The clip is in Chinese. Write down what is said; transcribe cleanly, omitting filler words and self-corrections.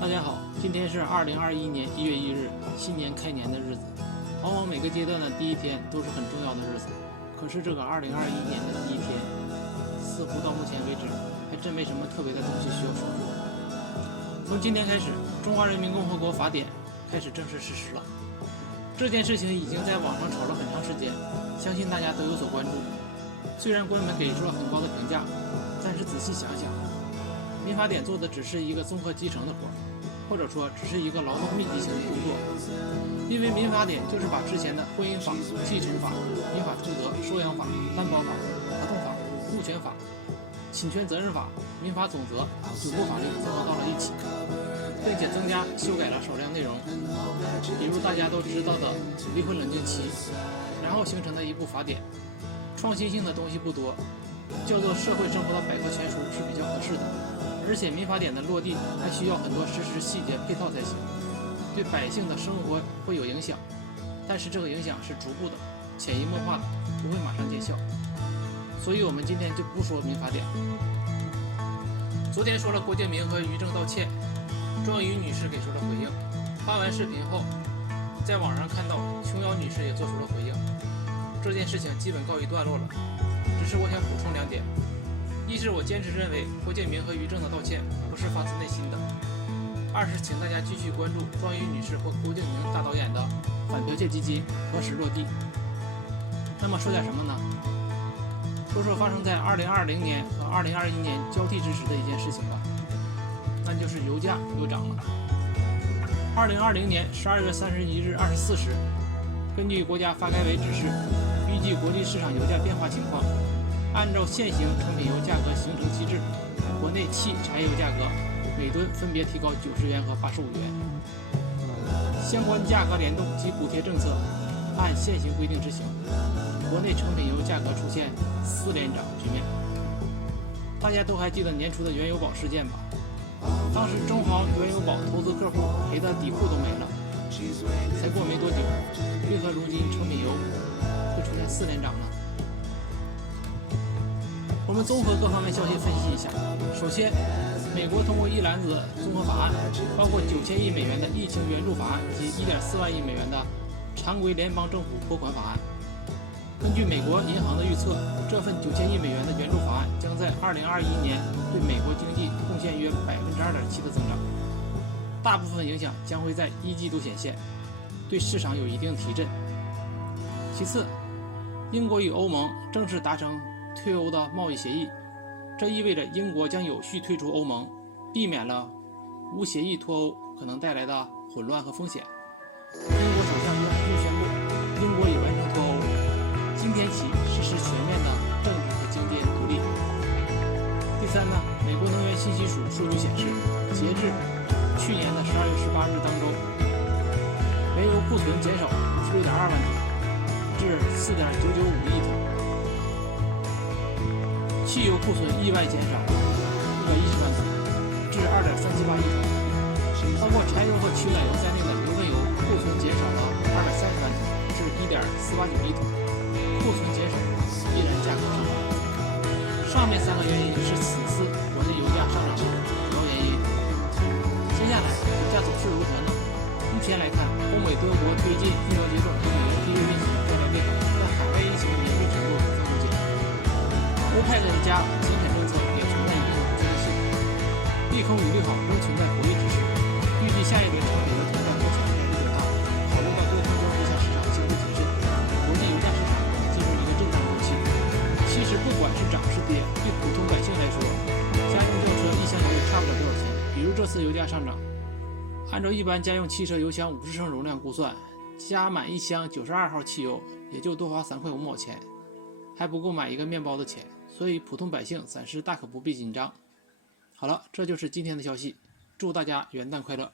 大家好，今天是2021年1月1日，新年开年的日子。往往每个阶段的第一天都是很重要的日子，可是这个2021年的第一天，似乎到目前为止还真没什么特别的东西需要说说。从今天开始，《中华人民共和国法典》开始正式实施了。这件事情已经在网上炒了很长时间，相信大家都有所关注。虽然官媒给出了很高的评价，但是仔细想想，民法典做的只是一个综合集成的活，或者说只是一个劳动密集型的工作。因为民法典就是把之前的婚姻法、继承法、民法通则、收养法、担保法、合同法、物权法、侵权责任法、民法总则9部法律综合到了一起，并且增加修改了少量内容，比如大家都知道的离婚冷静期，然后形成的一部法典。创新性的东西不多，叫做社会生活的百科全书是比较合适的。而且民法典的落地还需要很多实施细节配套才行，对百姓的生活会有影响，但是这个影响是逐步的、潜移默化的，不会马上见效。所以我们今天就不说民法典。昨天说了郭敬明和于正道歉，庄宇女士给出了回应。发完视频后，在网上看到琼瑶女士也做出了回应。这件事情基本告一段落了，只是我想补充2点。一是我坚持认为郭敬明和于正的道歉不是发自内心的；二是请大家继续关注庄宇女士或郭敬明大导演的反剽窃基金何时落地。那么说点什么呢？说说发生在2020年和2021年交替之时的一件事情吧，那就是油价又涨了。2020年12月31日24时，根据国家发改委指示，预计国际市场油价变化情况，按照现行成品油价格形成机制，国内汽柴油价格每吨分别提高90元和85元。相关价格联动及补贴政策按现行规定执行，国内成品油价格出现4连涨局面。大家都还记得年初的原油宝事件吧？当时中航原油宝投资客户赔的底裤都没了。才过没多久，为何如今成品油会出现4连涨呢？我们综合各方面消息分析一下。首先，美国通过一篮子综合法案，包括9000亿美元的疫情援助法案及1.4万亿美元的常规联邦政府拨款法案。根据美国银行的预测，这份9000亿美元的援助法案将在2021年对美国经济贡献约2.7%的增长。大部分影响将会在1季度显现，对市场有一定提振。其次，英国与欧盟正式达成退欧的贸易协议，这意味着英国将有序退出欧盟，避免了无协议脱欧可能带来的混乱和风险。英国首相约翰逊宣布，英国已完成脱欧，今天起实施全面的政治和经济独立。第三呢，美国能源信息署数据显示，截至去年的12月18日当中，原油库存减少56.2万桶，至4.995亿桶；汽油库存意外减少110万桶，至2.378亿桶；包括柴油和取暖油在内的油跟油库存减少了230万桶，至1.489亿桶。库存减少依然价格上涨。上面3个原因是此次国内油价上涨的主要原因。接下来油价走势如何呢？目前来看，欧美多国推进疫苗接种和美元低位运行状态变好，但海外疫情的严峻程度不增不减。欧派的一家减产政策也存在一定的不确定性，利空与利好仍存在博弈之势。预计下一轮成品油通胀风险还是较大，考虑到多空都影响市场相对谨慎，国际油价市场可能进入一个震荡周期。其实不管是涨是跌，对普通百姓来说，家用轿车1箱油也差不了多少钱。比如这次油价上涨，按照一般家用汽车油箱50升容量估算，加满1箱92号汽油也就多花3块5毛钱，还不够买一个面包的钱，所以普通百姓暂时大可不必紧张。好了，这就是今天的消息，祝大家元旦快乐。